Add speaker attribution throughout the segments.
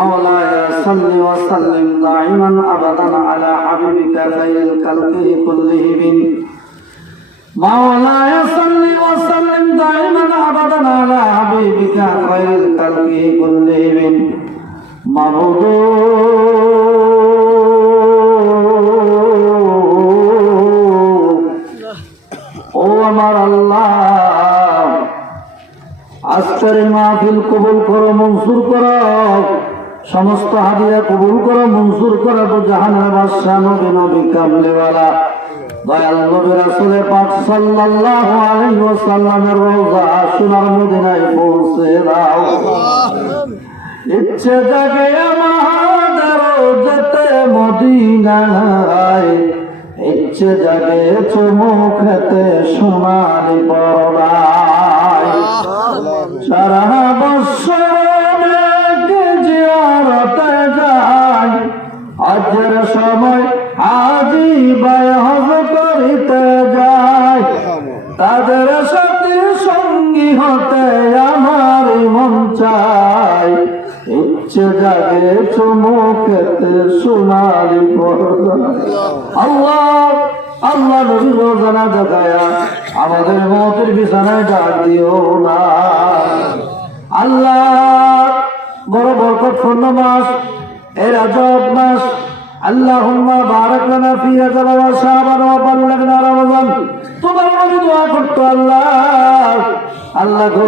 Speaker 1: مولاي صل وسلم دائما ابدا على حبيبك خير الخلق كلهم مولاي صل وسلم دائما ابدا على حبيبك خير الخلق كلهم معبود ও আমার আল্লাহ আজকের এই মাহফিল কবুল করো মনসুর করো সমস্ত হাদিয়া কবুল করো মনসুর করো তো জাহানের বাদশাহ নবী নবী ইচ্ছে জাগে সারা চুমুকেতে সোনালি আল্লাহ আল্লাহ নবী রোজানা দেখায়া আমাদের মতের বিছানায় ডাক দিও না। আল্লাহ, বড় বরকতপূর্ণ মাস এর আজব মাস। আল্লাহুম্মা বারাক লানা ফি হাযাল ওয়া শাবান ওয়া বাল্লাগনা রমাদান তোমার নবী দোয়া করতো আল্লাহ। আল্লাহ গো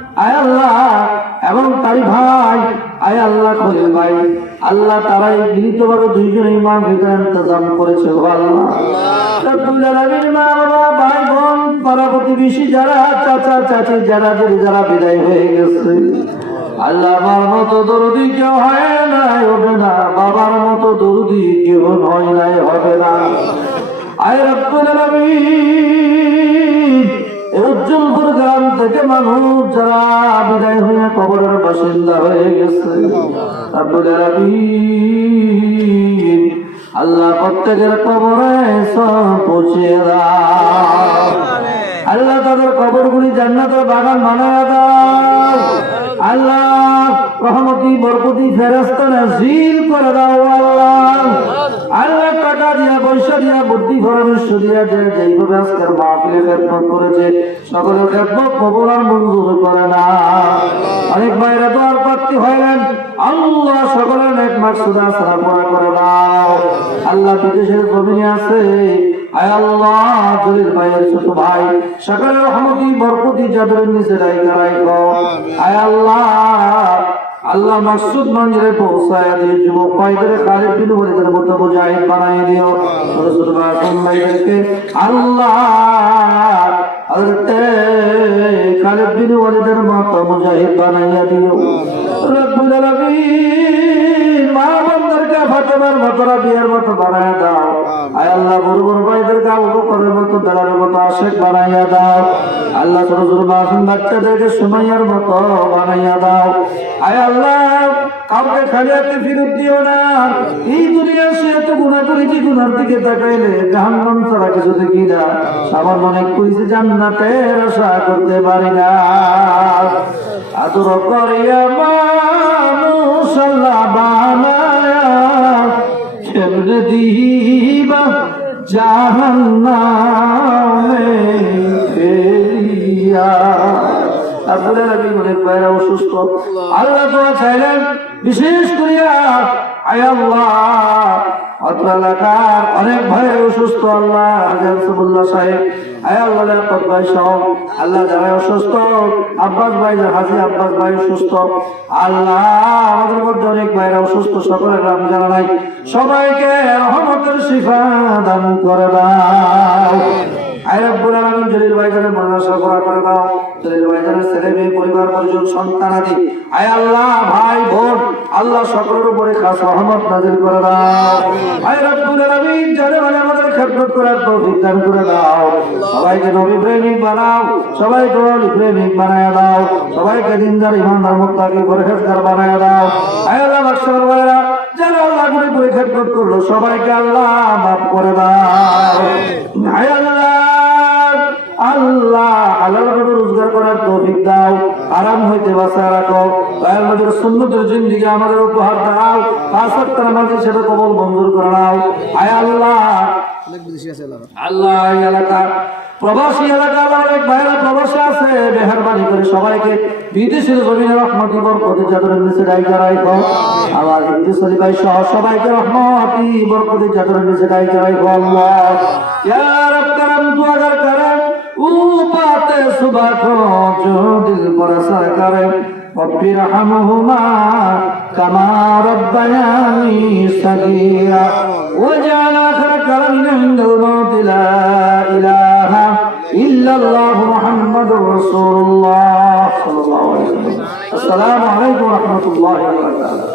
Speaker 1: আয় আল্লাহ এবং তারি ভাই আয় আল্লাহ খলিল ভাই। আল্লাহ তারাই গৃহীতভাবে দুইজন ইমাম ভিতরে ইন্তজাম করেছে আল্লাহ। রব্বুল আলামিন মা বাবা ভাই বোন পাড়া প্রতিবেশী যারা চাচা চাচি যারা যারা বিদায় হয়ে গেছে। আল্লাহ আমার মতো দরদি কেউ হয় নাই হবে না। বাবার মতো দরদি কেউ হয় নাই হবে না। আয় রব্বুল আলামিন। মানুষ যারা বিদায় হয়ে কবরের বাসিন্দা হয়ে গেছে। আল্লাহ প্রত্যেকের কবরে আল্লাহ তাদের কবরগুলি জান্নাতের বাগান বানায় দাও। আল্লাহ রহমতি, বরকতি ফেরস্তা নাজিল করে দাও, আল্লাহ। আল্লাহ মাহফিলে খেদমত মঞ্জুর করে না। অনেক ভাইরা আল্লাহ সকলের এক আল্লাহ বিদেশের জমিনে আছে আল্লাহ জলিল ভাইয়ের ছোট ভাই, সকলের রহমতি, বরকতি যাদের নিচে রাইকা রাইকো আয় আল্লাহ আল্লাহ মাকসুদ মঞ্জরে পৌঁছায় দিয়ে যুবক ভাইদের খালিদ বিন ওয়ালিদের মতো মুজাহিদ বানাই দিও। ভাই ভাইদেরকে আল্লাহ হযরতে খালিদ বিন ওয়ালিদের মতো মুজাহিদ বানাইয়া দিও। রব্বুল আলামিন ফাতেমার মতো রাবিয়ার মতো বানাইয়া দাও। আয় আল্লাহ বড় বড় ভাইদেরকে আবু বকরের মতো দালালের মতো আশেক বানাইয়া দাও। আল্লাহ ছোট ছোট মাসুম বাচ্চাদেরকে সুমাইয়ার মতো বানাইয়া দাও। আয় আল্লাহ কাউকে খালি হাতে ফিরত দিও না। এই দুনিয়া সে এত গুণা করেছি গুনার দিকে তাকাইলে? জাহান্নাম ছাড়া কিছু দেখি না। আমার মনে কইছে জান্নাতের আশা করতে পারি না। আদর করিয়া মানুষ বানায়া কেমনে দিবা জাহান্নামে ফেলিয়া তারপরে আমি অনেক ভাইরা অসুস্থ। আল্লাহ দোয়া চাইলেন, বিশেষ করিয়া আল্লাহ অনেক ভাই অসুস্থ, আল্লাহ সাহেব আল্লাহ ভাই আল্লাহ আল্লাহ আমাদের মধ্যে অনেক সকলের নাম জানা সবাইকে রহমতের শিফা দান করে দাও। আয় রব্বুল আলামিন জলিল ভাইজানের মনোনয়ন করা করে দাও জলিল ভাইজানের ছেলে মেয়ে পরিবার পরিজন সন্তান আদি। আয় আল্লাহ ভাই বোন আল্লাহ সকলের উপরে খাস রহমত নাজিল করে দাও। আয় রব্বুল আলামিন জানে মানে আমাদের খেদমত করার তৌফিক দান করে দাও। সবাইকে নবী প্রেমিক বানাও সবাইকে নবী প্রেমিক বানায় দাও সবাইকে দিনদার ইমানদার মুত্তাকি পরহেজগার বানায় দাও। আয় আল্লাহ মাশাআল্লাহ ভাইরা যারা আল্লাহ করে করে করল সবাইকে আল্লাহ মাফ করে দাও। আয় আল্লাহ আল্লাহ হালাল ভাবে রোজগার করার তৌফিক দাও। আরাম হইতে বাঁচা রাখো। নবীর সুন্নতের জিন্দিগি আমাদের উপহার দাও। পাঁচ সপ্তাহ আমাদের সেটা কবল মঞ্জুর করে নাও। আয় আল্লাহ। আল্লাহ এলাকা। প্রবাসী এলাকা আমার অনেক ভাইরা প্রবাসী আছে। মেহরবানি করে সবাইকে বিদেশের জমিনে রহমতি বরকতি চাদরের নিচে ডাইকা রাখো আমার হিন্দু ভাই সহ সবাইকে রহমতি বরকতি চাদরের নিচে ডাইকা রাখো আল্লাহ। ইয়া রব توبہ کو جو دل پر اثر کرے رب ارحمهما كما ربياني صغيرا وجعل آخر كلام عند الموت لا إله إلا الله محمد رسول الله صلى الله عليه وسلم السلام عليكم ورحمة الله وبركاته